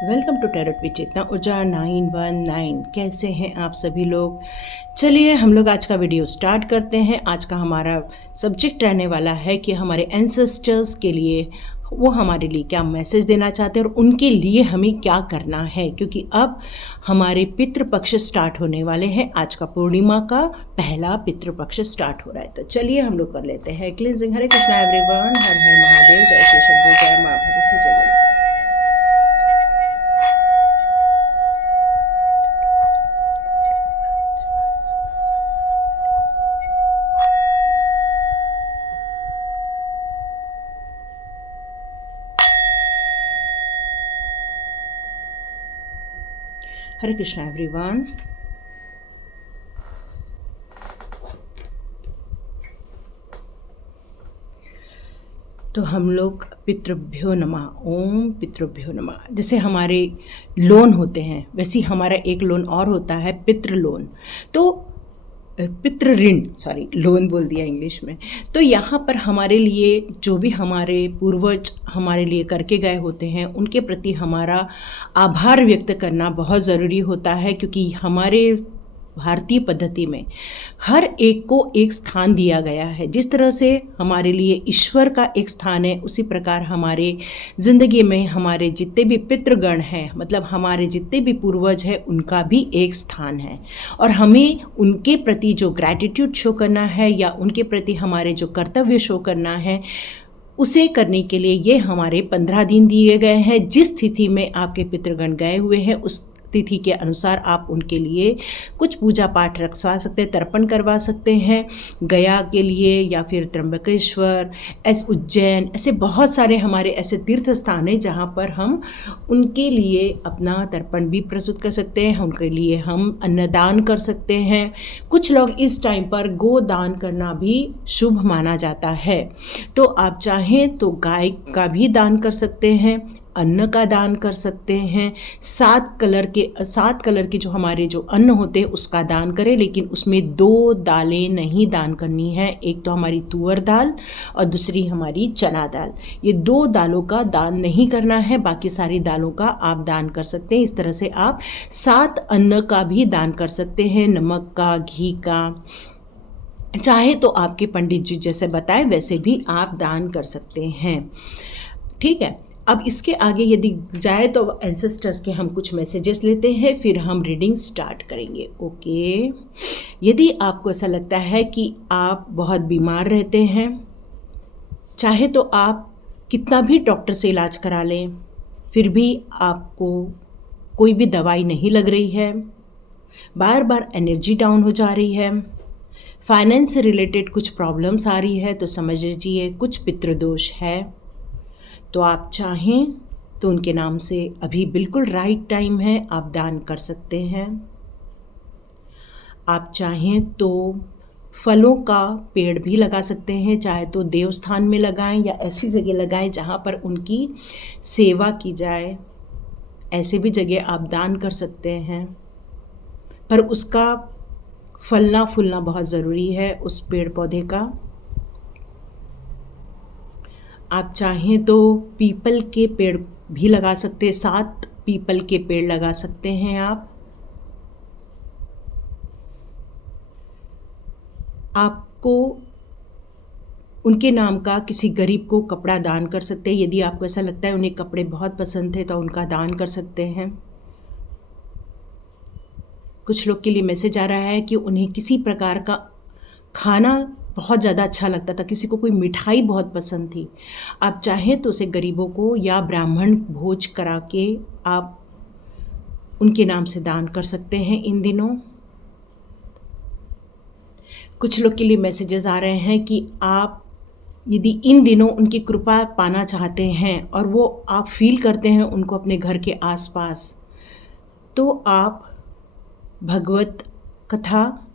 Welcome to tarot with चेतना ऊर्जा 919। कैसे हैं आप सभी लोग। चलिए हम लोग आज का वीडियो स्टार्ट करते हैं। आज का हमारा सब्जेक्ट रहने वाला है कि हमारे एंसेस्टर्स के लिए वो हमारे लिए क्या मैसेज देना चाहते हैं और उनके लिए हमें क्या करना है, क्योंकि अब हमारे पितृपक्ष स्टार्ट होने वाले हैं। आज का पूर्णिमा का पहला पितृपक्ष स्टार्ट हो रहा है। तो चलिए हम लोग कर लेते हैं क्लींजिंग। हरे कृष्णा एवरीवन, हर हर महादेव, जय श्री शंभू, जय माँ भगवती, जय गुरु। हरे कृष्णा एवरीवन। तो हम लोग पितृभ्यो नमः, ओम पितृभ्यो नमः। जैसे हमारे लोन होते हैं वैसे ही हमारा एक लोन और होता है पितृ लोन। तो पितृ ऋण, सॉरी लोन बोल दिया इंग्लिश में। तो यहाँ पर हमारे लिए जो भी हमारे पूर्वज हमारे लिए करके गए होते हैं उनके प्रति हमारा आभार व्यक्त करना बहुत ज़रूरी होता है, क्योंकि हमारे भारतीय पद्धति में हर एक को एक स्थान दिया गया है। जिस तरह से हमारे लिए ईश्वर का एक स्थान है, उसी प्रकार हमारे ज़िंदगी में हमारे जितने भी पितृगण हैं, मतलब हमारे जितने भी पूर्वज हैं, उनका भी एक स्थान है। और हमें उनके प्रति जो ग्रैटिट्यूड शो करना है या उनके प्रति हमारे जो कर्तव्य शो करना है, उसे करने के लिए ये हमारे 15 दिन दिए गए हैं। जिस तिथि में आपके पितृगण गए हुए हैं उस तिथि के अनुसार आप उनके लिए कुछ पूजा पाठ रखवा सकते हैं, तर्पण करवा सकते हैं। गया के लिए या फिर त्र्यंबकेश्वर, उज्जैन, ऐसे बहुत सारे हमारे ऐसे तीर्थ स्थान हैं जहाँ पर हम उनके लिए अपना तर्पण भी प्रस्तुत कर सकते हैं। उनके लिए हम अन्नदान कर सकते हैं। कुछ लोग इस टाइम पर गोदान करना भी शुभ माना जाता है। तो आप चाहें तो गाय का भी दान कर सकते हैं, अन्न का दान कर सकते हैं। 7 कलर के जो हमारे जो अन्न होते हैं उसका दान करें, लेकिन उसमें 2 दालें नहीं दान करनी है। एक तो हमारी तुअर दाल और दूसरी हमारी चना दाल। ये 2 दालों का दान नहीं करना है, बाकी सारी दालों का आप दान कर सकते हैं। इस तरह से आप 7 अन्न का भी दान कर सकते हैं, नमक का, घी का। चाहे तो आपके पंडित जी जैसे बताए वैसे भी आप दान कर सकते हैं। ठीक है, अब इसके आगे यदि जाए तो एंसेस्टर्स के हम कुछ मैसेजेस लेते हैं, फिर हम रीडिंग स्टार्ट करेंगे। ओके, यदि आपको ऐसा लगता है कि आप बहुत बीमार रहते हैं, चाहे तो आप कितना भी डॉक्टर से इलाज करा लें, फिर भी आपको कोई भी दवाई नहीं लग रही है, बार बार एनर्जी डाउन हो जा रही है, फाइनेंस से रिलेटेड कुछ प्रॉब्लम्स आ रही है, तो समझ लीजिए कुछ पितृदोष है। तो आप चाहें तो उनके नाम से अभी बिल्कुल राइट टाइम है, आप दान कर सकते हैं। आप चाहें तो फलों का पेड़ भी लगा सकते हैं, चाहे तो देवस्थान में लगाएं या ऐसी जगह लगाएं जहां पर उनकी सेवा की जाए। ऐसे भी जगह आप दान कर सकते हैं, पर उसका फलना फूलना बहुत ज़रूरी है उस पेड़ पौधे का। आप चाहें तो पीपल के पेड़ भी लगा सकते हैं, 7 पीपल के पेड़ लगा सकते हैं आप। आपको उनके नाम का किसी गरीब को कपड़ा दान कर सकते हैं। यदि आपको ऐसा लगता है उन्हें कपड़े बहुत पसंद थे तो उनका दान कर सकते हैं। कुछ लोग के लिए मैसेज आ रहा है कि उन्हें किसी प्रकार का खाना बहुत ज़्यादा अच्छा लगता था, किसी को कोई मिठाई बहुत पसंद थी। आप चाहें तो उसे गरीबों को या ब्राह्मण भोज करा के आप उनके नाम से दान कर सकते हैं इन दिनों। कुछ लोग के लिए मैसेजेस आ रहे हैं कि आप यदि इन दिनों उनकी कृपा पाना चाहते हैं और वो आप फील करते हैं उनको अपने घर के आसपास, तो आप भगवत कथा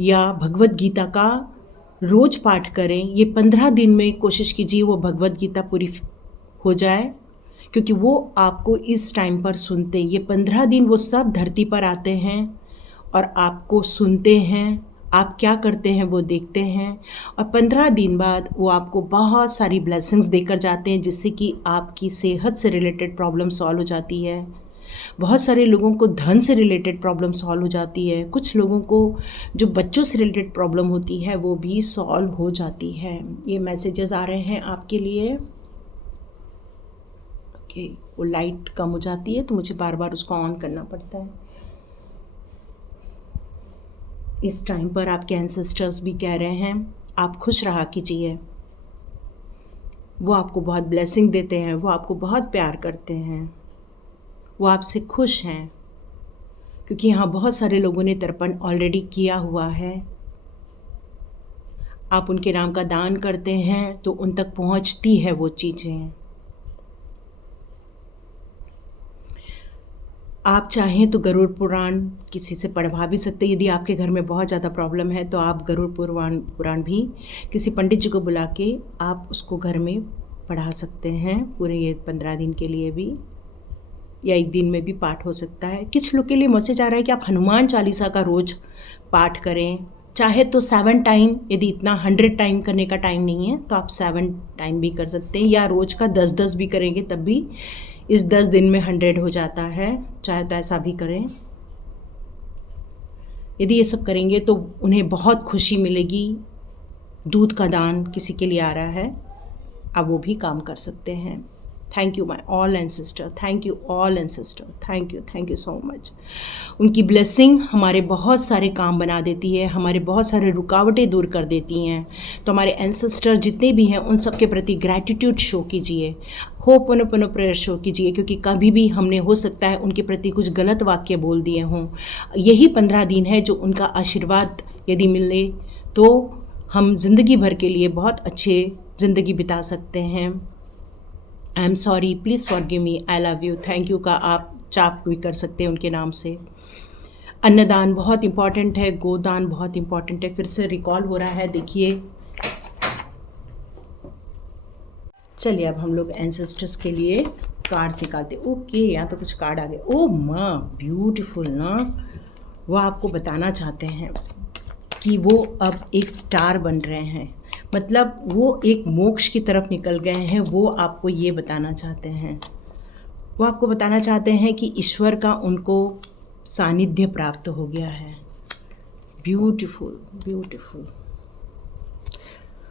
या भगवत गीता का रोज पाठ करें। ये 15 दिन में कोशिश कीजिए वो भगवत गीता पूरी हो जाए, क्योंकि वो आपको इस टाइम पर सुनते हैं। ये 15 दिन वो सब धरती पर आते हैं और आपको सुनते हैं, आप क्या करते हैं वो देखते हैं, और 15 दिन बाद वो आपको बहुत सारी ब्लेसिंग्स देकर जाते हैं, जिससे कि आपकी सेहत से रिलेटेड प्रॉब्लम सॉल्व हो जाती है। बहुत सारे लोगों को धन से रिलेटेड प्रॉब्लम सॉल्व हो जाती है, कुछ लोगों को जो बच्चों से रिलेटेड प्रॉब्लम होती है वो भी सॉल्व हो जाती है। ये मैसेजेस आ रहे हैं आपके लिए। ओके, वो लाइट कम हो जाती है तो मुझे बार बार उसको ऑन करना पड़ता है। इस टाइम पर आपके एंसेस्टर्स भी कह रहे हैं आप खुश रहा कीजिए, वो आपको बहुत ब्लेसिंग देते हैं, वो आपको बहुत प्यार करते हैं, वो आपसे खुश हैं, क्योंकि यहाँ बहुत सारे लोगों ने तर्पण ऑलरेडी किया हुआ है। आप उनके नाम का दान करते हैं तो उन तक पहुँचती है वो चीज़ें। आप चाहें तो गरुड़ पुराण किसी से पढ़वा भी सकते हैं। यदि आपके घर में बहुत ज़्यादा प्रॉब्लम है तो आप गरुड़ पुराण भी किसी पंडित जी को बुला के आप उसको घर में पढ़ा सकते हैं, पूरे ये 15 दिन के लिए भी, या एक दिन में भी पाठ हो सकता है। कुछ लोग के लिए मैसेज आ रहा है कि आप हनुमान चालीसा का रोज़ पाठ करें, चाहे तो 7 टाइम, यदि इतना 100 टाइम करने का टाइम नहीं है तो आप 7 टाइम भी कर सकते हैं, या रोज़ का 10-10 भी करेंगे तब भी इस 10 दिन में 100 हो जाता है, चाहे तो ऐसा भी करें। यदि ये सब करेंगे तो उन्हें बहुत खुशी मिलेगी। दूध का दान किसी के लिए आ रहा है, आप वो भी काम कर सकते हैं। Thank you my all ancestor, thank you all ancestor, thank you so much. उनकी ब्लेसिंग हमारे बहुत सारे काम बना देती है, हमारे बहुत सारे रुकावटें दूर कर देती हैं। तो हमारे एंसेस्टर जितने भी हैं उन सब के प्रति ग्रैटिट्यूड शो कीजिए, होपनोपनो प्रेयर शो कीजिए, क्योंकि कभी भी हमने हो सकता है उनके प्रति कुछ गलत वाक्य बोल दिए हों। यही 15 दिन है जो उनका आशीर्वाद यदि मिले तो हम ज़िंदगी भर के लिए बहुत अच्छे ज़िंदगी बिता सकते हैं। I am sorry, please forgive me, I love you, thank you का आप जाप भी कर सकते हैं उनके नाम से। अन्नदान बहुत इम्पॉर्टेंट है, गोदान बहुत इम्पॉर्टेंट है। फिर से रिकॉल हो रहा है, देखिए। चलिए अब हम लोग एंसेस्टर्स के लिए कार्ड्स निकालते। ओके, यहाँ तो कुछ कार्ड आ गए। ओ माँ, ब्यूटीफुल ना। वो आपको बताना चाहते हैं कि वो अब एक स्टार बन रहे हैं, मतलब वो एक मोक्ष की तरफ निकल गए हैं। वो आपको ये बताना चाहते हैं, वो आपको बताना चाहते हैं कि ईश्वर का उनको सानिध्य प्राप्त हो गया है। Beautiful beautiful.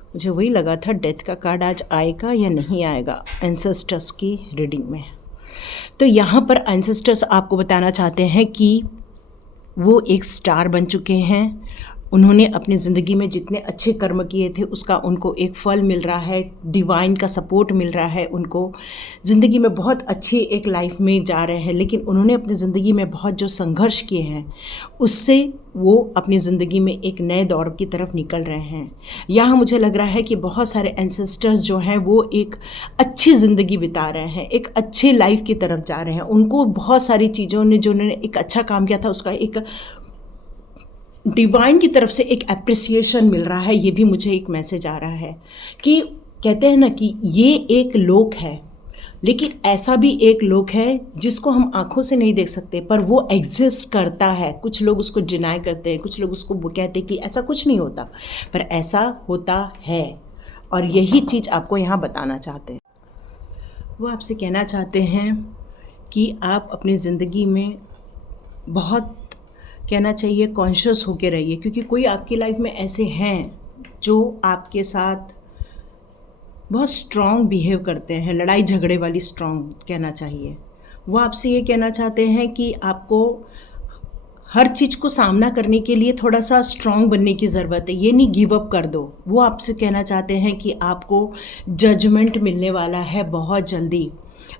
मुझे वही लगा था डेथ का कार्ड आज आएगा या नहीं आएगा एंसेस्टर्स की रीडिंग में। तो यहाँ पर एंसेस्टर्स आपको बताना चाहते हैं कि वो एक स्टार बन चुके हैं। उन्होंने अपनी ज़िंदगी में जितने अच्छे कर्म किए थे उसका उनको एक फल मिल रहा है, डिवाइन का सपोर्ट मिल रहा है। उनको ज़िंदगी में बहुत अच्छी एक लाइफ में जा रहे हैं, लेकिन उन्होंने अपनी ज़िंदगी में बहुत जो संघर्ष किए हैं उससे वो अपनी ज़िंदगी में एक नए दौर की तरफ निकल रहे हैं। यहाँ मुझे लग रहा है कि बहुत सारे एंसेस्टर्स जो हैं वो एक अच्छी ज़िंदगी बिता रहे हैं, एक अच्छे लाइफ की तरफ जा रहे हैं। उनको बहुत सारी चीज़ों ने, जो उन्होंने एक अच्छा काम किया था उसका एक डिवाइन की तरफ से एक एप्रिसिएशन मिल रहा है। ये भी मुझे एक मैसेज आ रहा है कि कहते हैं ना कि ये एक लोक है, लेकिन ऐसा भी एक लोक है जिसको हम आंखों से नहीं देख सकते, पर वो एग्जिस्ट करता है। कुछ लोग उसको डिनाई करते हैं, कुछ लोग उसको कहते हैं कि ऐसा कुछ नहीं होता, पर ऐसा होता है। और यही चीज़ आपको यहाँ बताना चाहते हैं। वो आपसे कहना चाहते हैं कि आप अपनी ज़िंदगी में बहुत, कहना चाहिए, कॉन्शियस होके रहिए, क्योंकि कोई आपकी लाइफ में ऐसे हैं जो आपके साथ बहुत स्ट्रॉन्ग बिहेव करते हैं, लड़ाई झगड़े वाली स्ट्रॉन्ग कहना चाहिए। वो आपसे ये कहना चाहते हैं कि आपको हर चीज़ को सामना करने के लिए थोड़ा सा स्ट्रॉन्ग बनने की ज़रूरत है, ये नहीं गिव अप कर दो। वो आपसे कहना चाहते हैं कि आपको जजमेंट मिलने वाला है बहुत जल्दी।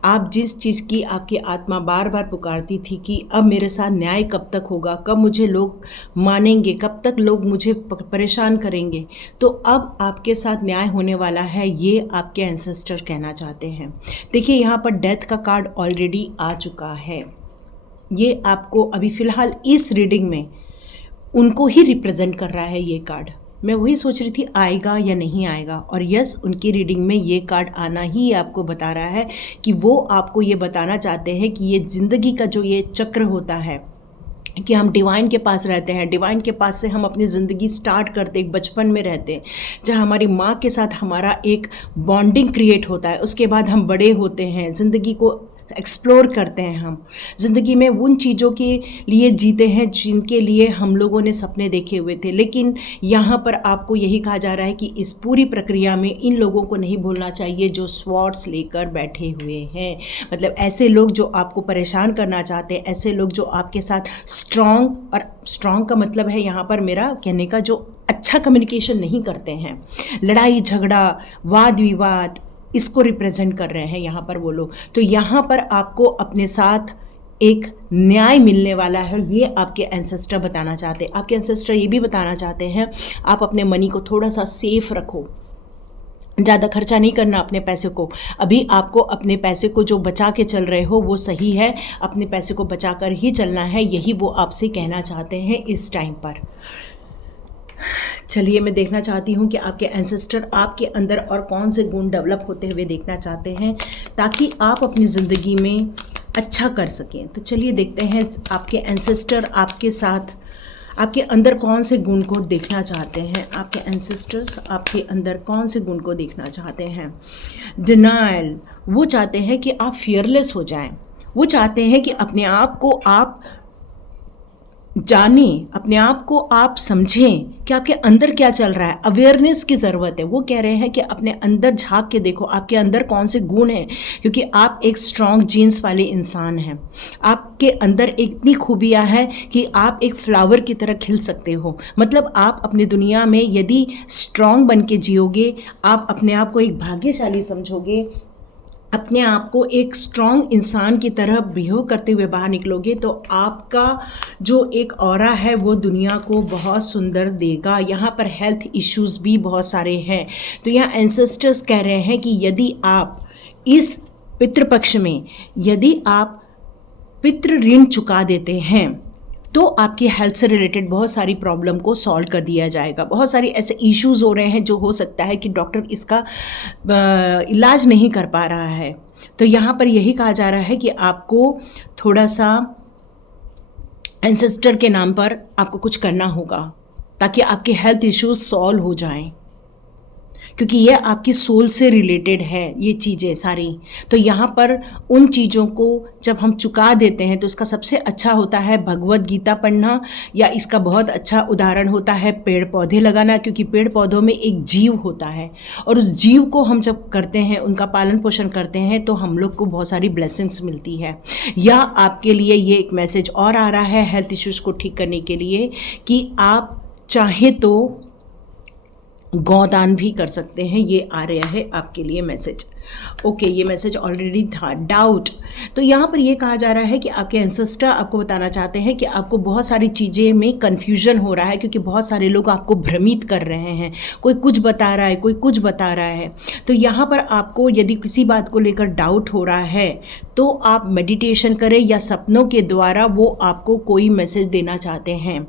आप जिस चीज़ की आपकी आत्मा बार बार पुकारती थी कि अब मेरे साथ न्याय कब तक होगा, कब मुझे लोग मानेंगे, कब तक लोग मुझे परेशान करेंगे, तो अब आपके साथ न्याय होने वाला है, ये आपके एंसेस्टर कहना चाहते हैं। देखिए यहाँ पर डेथ का कार्ड ऑलरेडी आ चुका है। ये आपको अभी फ़िलहाल इस रीडिंग में उनको ही रिप्रेजेंट कर रहा है ये कार्ड। मैं वही सोच रही थी आएगा या नहीं आएगा, और यस, उनकी रीडिंग में ये कार्ड आना ही आपको बता रहा है कि वो आपको ये बताना चाहते हैं कि ये ज़िंदगी का जो ये चक्र होता है, कि हम डिवाइन के पास रहते हैं। डिवाइन के पास से हम अपनी ज़िंदगी स्टार्ट करते एक बचपन में रहते हैं, जहाँ हमारी माँ के साथ हमारा एक बॉन्डिंग क्रिएट होता है। उसके बाद हम बड़े होते हैं, ज़िंदगी को एक्सप्लोर करते हैं, हम ज़िंदगी में उन चीज़ों के लिए जीते हैं जिनके लिए हम लोगों ने सपने देखे हुए थे। लेकिन यहाँ पर आपको यही कहा जा रहा है कि इस पूरी प्रक्रिया में इन लोगों को नहीं भूलना चाहिए जो स्वॉर्ड्स लेकर बैठे हुए हैं। मतलब ऐसे लोग जो आपको परेशान करना चाहते हैं, ऐसे लोग जो आपके साथ स्ट्रॉन्ग, और स्ट्रॉन्ग का मतलब है यहाँ पर मेरा कहने का जो अच्छा कम्युनिकेशन नहीं करते हैं, लड़ाई झगड़ा वाद विवाद, इसको रिप्रेजेंट कर रहे हैं यहाँ पर वो लोग। तो यहाँ पर आपको अपने साथ एक न्याय मिलने वाला है, ये आपके एंसेस्टर बताना चाहते हैं। आपके एंसेस्टर ये भी बताना चाहते हैं आप अपने मनी को थोड़ा सा सेफ रखो, ज़्यादा खर्चा नहीं करना अपने पैसे को। अभी आपको अपने पैसे को जो बचा के चल रहे हो वो सही है, अपने पैसे को बचा कर ही चलना है, यही वो आपसे कहना चाहते हैं इस टाइम पर। चलिए मैं देखना चाहती हूँ कि आपके एंसेस्टर आपके अंदर और कौन से गुण डेवलप होते हुए देखना चाहते हैं ताकि आप अपनी ज़िंदगी में अच्छा कर सकें। तो चलिए देखते हैं आपके एंसेस्टर आपके साथ आपके अंदर कौन से गुण को देखना चाहते हैं। आपके एंसेस्टर्स आपके अंदर कौन से गुण को देखना चाहते हैं। डिनायल, वो चाहते हैं कि आप फियरलेस हो जाएं। वो चाहते हैं कि अपने आप को आप जानें, अपने आप को आप समझें कि आपके अंदर क्या चल रहा है। अवेयरनेस की ज़रूरत है। वो कह रहे हैं कि अपने अंदर झांक के देखो आपके अंदर कौन से गुण हैं, क्योंकि आप एक स्ट्रॉन्ग जीन्स वाले इंसान हैं। आपके अंदर इतनी खूबियाँ हैं कि आप एक फ्लावर की तरह खिल सकते हो। मतलब आप अपनी दुनिया में यदि स्ट्रॉन्ग बन के जियोगे, आप अपने आप को एक भाग्यशाली समझोगे, अपने आप को एक स्ट्रॉन्ग इंसान की तरह बिहेव करते हुए बाहर निकलोगे, तो आपका जो एक ऑरा है वो दुनिया को बहुत सुंदर देगा। यहाँ पर हेल्थ इश्यूज़ भी बहुत सारे हैं। तो यहाँ एंसेस्टर्स कह रहे हैं कि यदि आप इस पितृपक्ष में यदि आप पितृ ऋण चुका देते हैं तो आपकी हेल्थ से रिलेटेड बहुत सारी प्रॉब्लम को सॉल्व कर दिया जाएगा। बहुत सारे ऐसे इश्यूज़ हो रहे हैं जो हो सकता है कि डॉक्टर इसका इलाज नहीं कर पा रहा है। तो यहाँ पर यही कहा जा रहा है कि आपको थोड़ा सा एंसेस्टर के नाम पर आपको कुछ करना होगा ताकि आपके हेल्थ इश्यूज़ सॉल्व हो जाएं, क्योंकि ये आपकी सोल से रिलेटेड है ये चीज़ें सारी। तो यहाँ पर उन चीज़ों को जब हम चुका देते हैं तो इसका सबसे अच्छा होता है भगवत गीता पढ़ना, या इसका बहुत अच्छा उदाहरण होता है पेड़ पौधे लगाना, क्योंकि पेड़ पौधों में एक जीव होता है और उस जीव को हम जब करते हैं, उनका पालन पोषण करते हैं, तो हम लोग को बहुत सारी ब्लेसिंग्स मिलती है। या आपके लिए ये एक मैसेज और आ रहा है हेल्थ इश्यूज़ को ठीक करने के लिए कि आप चाहें तो गौदान भी कर सकते हैं। ये आ रहा है आपके लिए मैसेज। ओके, ये मैसेज ऑलरेडी था। डाउट, तो यहाँ पर ये कहा जा रहा है कि आपके एंसेस्टर आपको बताना चाहते हैं कि आपको बहुत सारी चीज़ें में कन्फ्यूजन हो रहा है, क्योंकि बहुत सारे लोग आपको भ्रमित कर रहे हैं। कोई कुछ बता रहा है, कोई कुछ बता रहा है। तो यहाँ पर आपको यदि किसी बात को लेकर डाउट हो रहा है तो आप मेडिटेशन करें या सपनों के द्वारा वो आपको कोई मैसेज देना चाहते हैं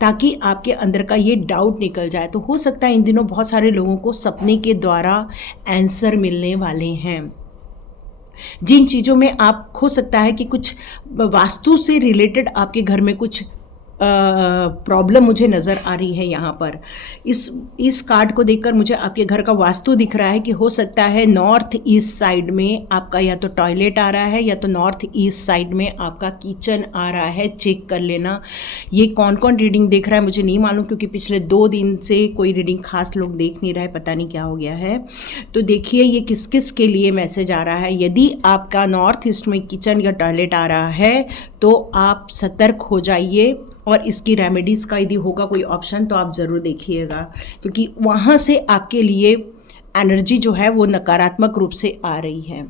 ताकि आपके अंदर का ये डाउट निकल जाए। तो हो सकता है इन दिनों बहुत सारे लोगों को सपने के द्वारा आंसर मिलने वाले हैं। जिन चीज़ों में आप हो सकता है कि कुछ वास्तु से रिलेटेड आपके घर में कुछ प्रॉब्लम मुझे नज़र आ रही है। यहाँ पर इस कार्ड को देखकर मुझे आपके घर का वास्तु दिख रहा है कि हो सकता है नॉर्थ ईस्ट साइड में आपका या तो टॉयलेट आ रहा है या तो नॉर्थ ईस्ट साइड में आपका किचन आ रहा है। चेक कर लेना। ये कौन कौन रीडिंग देख रहा है मुझे नहीं मालूम, क्योंकि पिछले 2 दिन से कोई रीडिंग खास लोग देख नहीं रहे, पता नहीं क्या हो गया है। तो देखिए ये किस किस के लिए मैसेज आ रहा है। यदि आपका नॉर्थ ईस्ट में किचन या टॉयलेट आ रहा है तो आप सतर्क हो जाइए, और इसकी रेमेडीज़ का यदि होगा कोई ऑप्शन तो आप ज़रूर देखिएगा, क्योंकि वहाँ से आपके लिए एनर्जी जो है वो नकारात्मक रूप से आ रही है।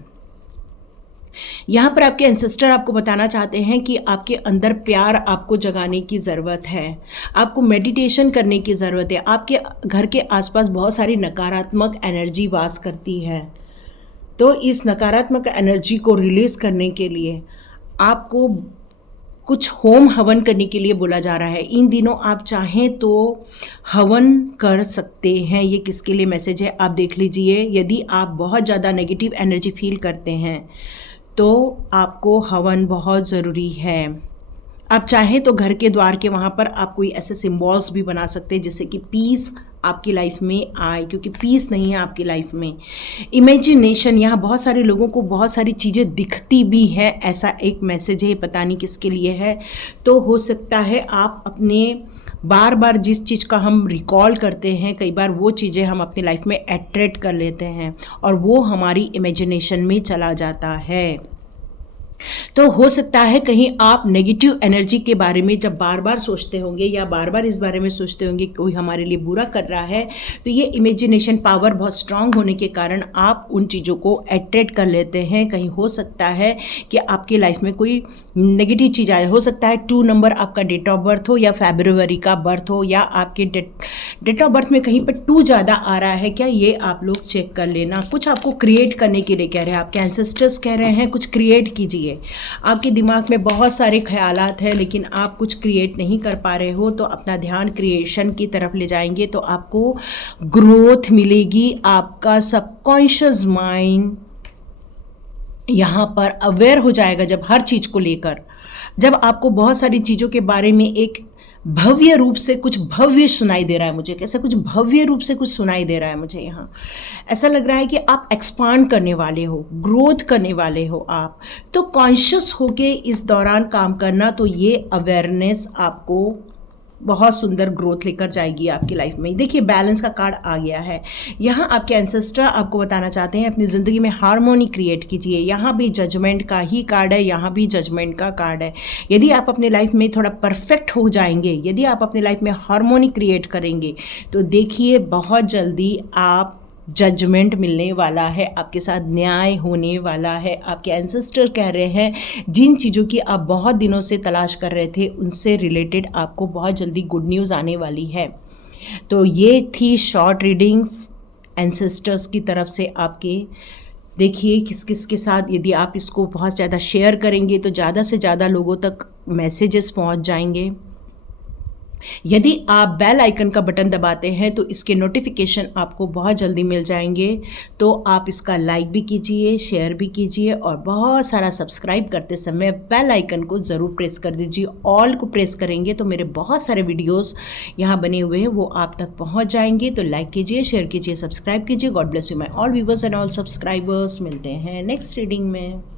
यहाँ पर आपके एंसेस्टर आपको बताना चाहते हैं कि आपके अंदर प्यार आपको जगाने की ज़रूरत है, आपको मेडिटेशन करने की ज़रूरत है। आपके घर के आसपास बहुत सारी नकारात्मक एनर्जी वास करती है, तो इस नकारात्मक एनर्जी को रिलीज़ करने के लिए आपको कुछ होम हवन करने के लिए बोला जा रहा है। इन दिनों आप चाहें तो हवन कर सकते हैं। ये किसके लिए मैसेज है आप देख लीजिए। यदि आप बहुत ज़्यादा नेगेटिव एनर्जी फील करते हैं तो आपको हवन बहुत ज़रूरी है। आप चाहें तो घर के द्वार के वहाँ पर आप कोई ऐसे सिम्बॉल्स भी बना सकते हैं जिससे कि पीस आपकी लाइफ में आए, क्योंकि पीस नहीं है आपकी लाइफ में। इमेजिनेशन, यहाँ बहुत सारे लोगों को बहुत सारी चीज़ें दिखती भी है, ऐसा एक मैसेज है, पता नहीं किसके लिए है। तो हो सकता है आप अपने बार बार जिस चीज़ का हम रिकॉल करते हैं, कई बार वो चीज़ें हम अपनी लाइफ में अट्रैक्ट कर लेते हैं और वो हमारी इमेजिनेशन में चला जाता है। तो हो सकता है कहीं आप नेगेटिव एनर्जी के बारे में जब बार बार सोचते होंगे या बार बार इस बारे में सोचते होंगे कोई हमारे लिए बुरा कर रहा है, तो ये इमेजिनेशन पावर बहुत स्ट्रांग होने के कारण आप उन चीज़ों को अट्रैक्ट कर लेते हैं। कहीं हो सकता है कि आपकी लाइफ में कोई नेगेटिव चीज़ आए, हो सकता है 2 नंबर आपका डेट ऑफ बर्थ हो या फरवरी का बर्थ हो, या आपके डेट ऑफ बर्थ में कहीं पर 2 ज़्यादा आ रहा है क्या, ये आप लोग चेक कर लेना। कुछ आपको क्रिएट करने के लिए कह रहे हैं, आपके एंसेस्टर्स कह रहे हैं कुछ क्रिएट कीजिए। आपके दिमाग में बहुत सारे ख्यालात हैं लेकिन आप कुछ क्रिएट नहीं कर पा रहे हो, तो अपना ध्यान क्रिएशन की तरफ ले जाएंगे तो आपको ग्रोथ मिलेगी। आपका सबकॉन्शियस माइंड यहाँ पर अवेयर हो जाएगा जब हर चीज़ को लेकर, जब आपको बहुत सारी चीज़ों के बारे में एक भव्य रूप से कुछ भव्य सुनाई दे रहा है। मुझे कैसे कुछ भव्य रूप से कुछ सुनाई दे रहा है, मुझे यहाँ ऐसा लग रहा है कि आप एक्सपांड करने वाले हो, ग्रोथ करने वाले हो आप। तो कॉन्शियस होके इस दौरान काम करना, तो ये अवेयरनेस आपको बहुत सुंदर ग्रोथ लेकर जाएगी आपकी लाइफ में। देखिए बैलेंस का कार्ड आ गया है। यहाँ आपके एंसेस्टर आपको बताना चाहते हैं अपनी ज़िंदगी में हार्मोनी क्रिएट कीजिए। यहाँ भी जजमेंट का ही कार्ड है, यहाँ भी जजमेंट का कार्ड है। यदि आप अपने लाइफ में थोड़ा परफेक्ट हो जाएंगे, यदि आप अपनी लाइफ में हार्मोनी क्रिएट करेंगे, तो देखिए बहुत जल्दी आप जजमेंट मिलने वाला है, आपके साथ न्याय होने वाला है। आपके एंसेस्टर कह रहे हैं जिन चीज़ों की आप बहुत दिनों से तलाश कर रहे थे उनसे रिलेटेड आपको बहुत जल्दी गुड न्यूज़ आने वाली है। तो ये थी शॉर्ट रीडिंग एंसेस्टर्स की तरफ से आपके। देखिए किस किस के साथ यदि आप इसको बहुत ज़्यादा शेयर करेंगे तो ज़्यादा से ज़्यादा लोगों तक मैसेजेस पहुंच जाएंगे। यदि आप बेल आइकन का बटन दबाते हैं तो इसके नोटिफिकेशन आपको बहुत जल्दी मिल जाएंगे। तो आप इसका लाइक भी कीजिए, शेयर भी कीजिए और बहुत सारा सब्सक्राइब करते समय बेल आइकन को ज़रूर प्रेस कर दीजिए। ऑल को प्रेस करेंगे तो मेरे बहुत सारे वीडियोस यहाँ बने हुए हैं वो आप तक पहुँच जाएंगे। तो लाइक कीजिए, शेयर कीजिए, सब्सक्राइब कीजिए। God bless you my all viewers and all subscribers. मिलते हैं नेक्स्ट रीडिंग में।